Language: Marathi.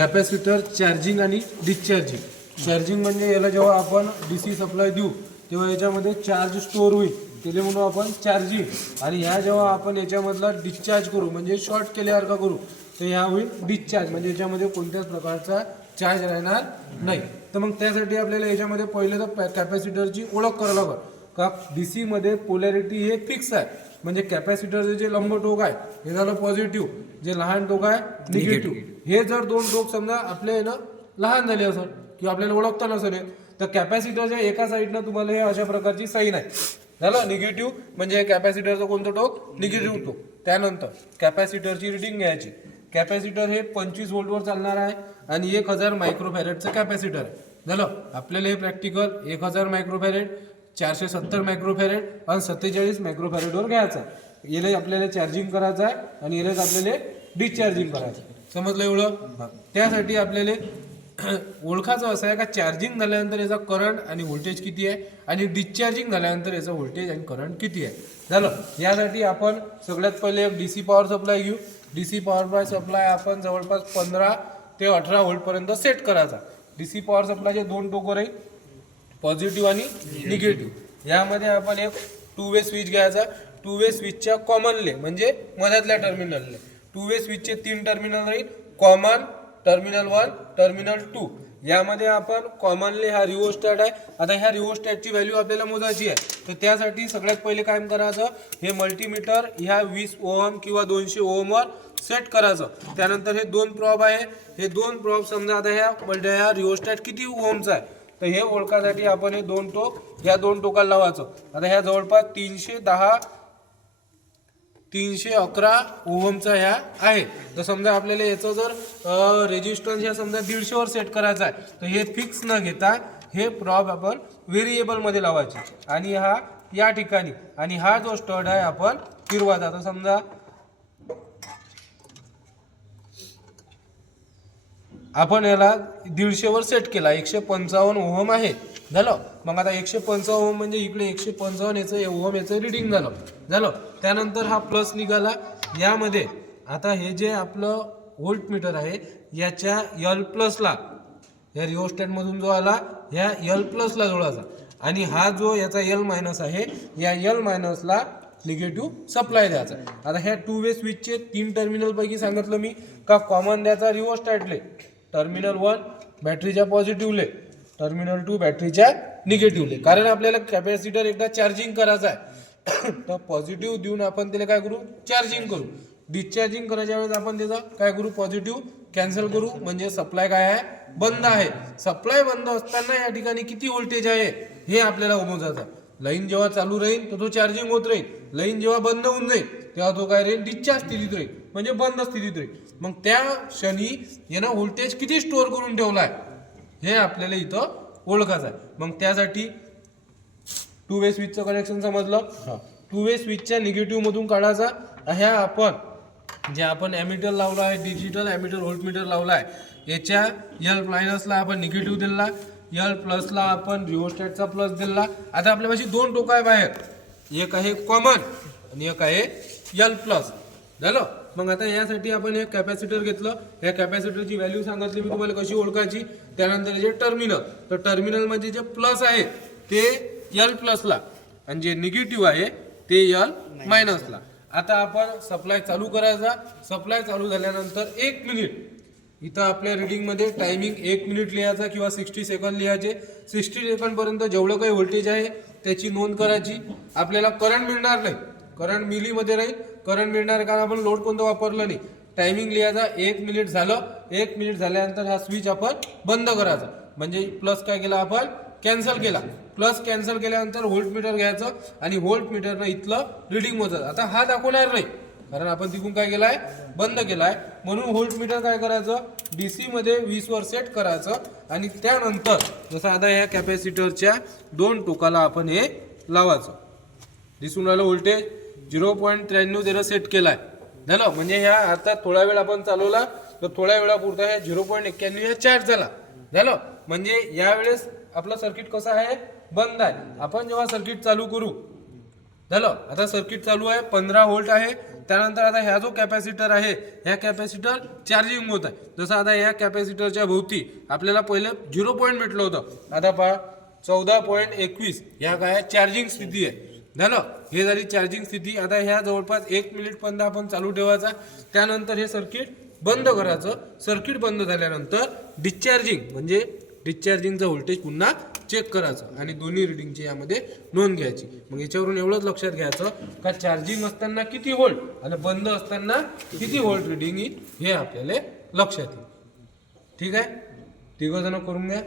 कॅपॅसिटर चार्जिंग आणि डिस्चार्जिंग. चार्जिंग म्हणजे याला जेव्हा आपण DC सप्लाय देऊ तेव्हा याच्यामध्ये चार्ज स्टोअर होईल, त्याला म्हणून आपण चार्जिंग. आणि ह्या जेव्हा आपण याच्यामधला डिस्चार्ज करू म्हणजे शॉर्ट केल्यासारखा करू तर ह्या होईल डिस्चार्ज, म्हणजे याच्यामध्ये कोणत्याच प्रकारचा चार्ज राहणार नाही. तर मग त्यासाठी आपल्याला याच्यामध्ये पहिले तर कॅपॅसिटरची ओळख करायला लागेल का DC मध्ये पोलॅरिटी हे फिक्स आहे, म्हणजे कॅपॅसिटरचे जे लंब टोक आहे हे झालं पॉझिटिव्ह, जे लहान टोक आहे निगेटिव्ह. हे जर दोन टोक समजा आपल्या यानं लहान झाले असेल किंवा आपल्याला ओळखता नसेल तर कॅपॅसिटरच्या एका साईडनं तुम्हाला हे अशा प्रकारची साईन आहे झालं निगेटिव्ह, म्हणजे कॅपॅसिटरचं कोणतं टोक निगेटिव्ह टोक. त्यानंतर कॅपॅसिटरची रिडिंग घ्यायची. कॅपॅसिटर हे 25 व्होल्टवर चालणार आहे आणि 1000 मायक्रोफॅरेडचं कॅपॅसिटर आहे झालं. आपल्याला हे प्रॅक्टिकल 1000 मायक्रोफॅरेड, 470 मायक्रोफॅरेड आणि 47 मायक्रोफॅरेडवर घ्यायचा. याला आपल्याला चार्जिंग करायचं आहे आणि यालाच आपल्याला डिस्चार्जिंग करायचं. समजलं एवढं? त्यासाठी आपल्याला ओळखायचं असं आहे का चार्जिंग झाल्यानंतर याचा करंट आणि व्होल्टेज किती आहे आणि डिस्चार्जिंग झाल्यानंतर याचा व्होल्टेज आणि करंट किती आहे झालं. यासाठी आपण सगळ्यात पहिले एक DC पॉवर सप्लाय घेऊ. DC पॉवर सप्लाय आपण जवळपास 15 ते 18 व्होल्टपर्यंत सेट करायचा. DC पॉवर सप्लायचे दोन टोकं राहील, पॉझिटिव्ह आणि निगेटिव्ह. यामध्ये आपण एक 2 वे स्विच घ्यायचा. 2 वे स्विचच्या कॉमनले म्हणजे मधातल्या टर्मिनलले 2 वे स्विचचे 3 टर्मिनल राहील, कॉमन, टर्मिनल 1, टर्मिनल 2. यामध्ये आपण कॉमनली हा रिओस्टॅट आहे. आता ह्या रिओस्टॅटची व्हॅल्यू आपल्याला मोजायची आहे, तर त्यासाठी सगळ्यात पहिले काय करायचं, हे मल्टीमीटर ह्या 20 ओहम किंवा 200 ओहमवर सेट करायचं. त्यानंतर हे दोन प्रॉब आहे, हे दोन प्रॉब समजा आता ह्या रिओस्टॅट किती ओहमचा आहे तर हे ओळखासाठी आपण हे दोन टोक ह्या दोन टोकाला लावायचं. आता ह्या जवळपास 311 ओहमचा ह्या आहे. तर समजा आपल्याला याचं जर रेजिस्टन्स ह्या समजा 150 वर सेट करायचा आहे तर हे फिक्स न घेता हे प्रॉब आपण व्हेरिएबल मध्ये लावायचे आणि हा या ठिकाणी आणि हा जो स्टड आहे आपण फिरवायचा. आता समजा आपण याला 150 वर सेट केला, 155 ओहम आहे झालं. मग आता 155 ओहम म्हणजे इकडे 155 याचं ओहम याचं रिडिंग झालं. त्यानंतर हा प्लस निघाला. यामध्ये आता हे जे आपलं व्होल्ट मीटर आहे याच्या L प्लसला या रिओस्टॅट मधून जो आला ह्या L प्लसला जोडायचा आणि हा जो याचा L मायनस आहे या L मायनसला निगेटिव्ह सप्लाय द्यायचा. आता ह्या 2 वे स्विचचे 3 टर्मिनल पैकी सांगितलं मी का कॉमन द्यायचा रिओस्टॅटले, टर्मिनल 1 बॅटरीच्या पॉझिटिव्हले, टर्मिनल 2 बॅटरीच्या निगेटिव्हले. कारण आपल्याला कॅपॅसिटर एकदा चार्जिंग करायचा आहे तर पॉझिटिव्ह देऊन आपण त्याला काय करू, चार्जिंग करू. डिस्चार्जिंग करायच्या वेळेस आपण त्याचा काय करू, पॉझिटिव्ह कॅन्सल करू, म्हणजे सप्लाय काय आहे, बंद आहे. सप्लाय बंद असताना या ठिकाणी किती व्होल्टेज आहे हे आपल्याला मोजायचं. लाईन जेव्हा चालू राहील तर तो चार्जिंग होत राहील, लाईन जेव्हा बंद होऊन जाईल तेव्हा तो काय राहील, डिस्चार्ज स्थितीत राहील म्हणजे बंद स्थितीत राहील. मग त्या क्षणी यानं व्होल्टेज किती स्टोअर करून ठेवलाय हे आपल्याला इथं ओळखायचं आहे. मग त्यासाठी 2 वे स्विचचं कनेक्शन समजलं. 2 वे स्विचच्या निगेटिव्ह मधून काढायचा. ह्या आपण जे आपण ॲमीटर लावला आहे, डिजिटल ॲमीटर व्होल्टमीटर लावला आहे, याच्या L मायनसला आपण निगेटिव्ह दिला, L प्लसला आपण रिओस्टॅटचा प्लस दिला. आता आपल्यापाशी दोन टोक आहे बाहेर, एक आहे कॉमन आणि एक आहे L प्लस झालं. मग आता यासाठी आपण एक कॅपॅसिटर घेतलं. या कॅपॅसिटरची व्हॅल्यू सांगितली मी तुम्हाला कशी ओळखायची. त्यानंतर जे टर्मिनल, तर टर्मिनल मध्ये जे प्लस आहे ते L प्लसला आणि जे निगेटिव्ह आहे ते L मायनसला. आता आपण सप्लाय चालू करायचा. सप्लाय चालू झाल्यानंतर 1 मिनिट इथं आपल्या रिडिंग मध्ये टायमिंग 1 मिनिट लिहायचा किंवा 60 सेकंद लिहायचे. 60 सेकंद पर्यंत जेवढं काही व्होल्टेज आहे त्याची नोंद करायची. आपल्याला करंट मिळणार नाही, करंट मिलीमध्ये राहील. करंट मिळणार कारण आपण लोड कोणतं वापरलं नाही. टायमिंग लिहायचा 1 मिनिट झालं. 1 मिनिट झाल्यानंतर हा स्विच आपण बंद करायचा, म्हणजे प्लस काय केला आपण कॅन्सल केला. प्लस कॅन्सल केल्यानंतर व्होल्टमीटर घ्यायचं आणि व्होल्टमीटरनं इथलं रिडिंग मोजायचं. आता हा दाखवणार नाही कारण आपण तिकडून काय केलाय, बंद केलाय. म्हणून व्होल्टमीटर काय करायचं, DC मध्ये 20 वर सेट करायचं आणि त्यानंतर जसं आता ह्या कॅपॅसिटरच्या दोन टोकाला आपण हे लावायचं. दिसून राहिलं व्होल्टेज 0.93 त्याला सेट केलाय झालं. म्हणजे ह्या आता थोडा वेळ आपण चालवला तर थोड्या वेळापुरता ह्या 0.91 चार्ज झालं. म्हणजे यावेळेस आपलं सर्किट कसं आहे, बंद आहे. आपण जेव्हा सर्किट चालू करू झालं, आता सर्किट चालू आहे, 15 व्होल्ट आहे त्यानंतर आता ह्या जो कॅपॅसिटर आहे ह्या कॅपॅसिटर चार्जिंग होत आहे. जसं आता या कॅपॅसिटरच्या भोवती आपल्याला पहिले 0 पॉईंट भेटलं होतं, आता पहा 14.21 ह्या काय चार्जिंग स्थिती आहे. झालं, हे झाली चार्जिंग स्थिती. आता ह्या जवळपास 1 मिनिट पर्यंत आपण चालू ठेवायचा. त्यानंतर हे सर्किट बंद करायचं. सर्किट बंद झाल्यानंतर डिस्चार्जिंग म्हणजे डिस्चार्जिंगचं व्होल्टेज पुन्हा चेक करायचं आणि दोन्ही रिडिंगची यामध्ये नोंद घ्यायची. मग याच्यावरून एवढंच लक्षात घ्यायचं का चार्जिंग असताना किती व्होल्ट आणि बंद असताना किती व्होल्ट रिडिंग येईल हे आपल्याला लक्षात येईल. ठीक आहे, तिघं जण करून घ्या.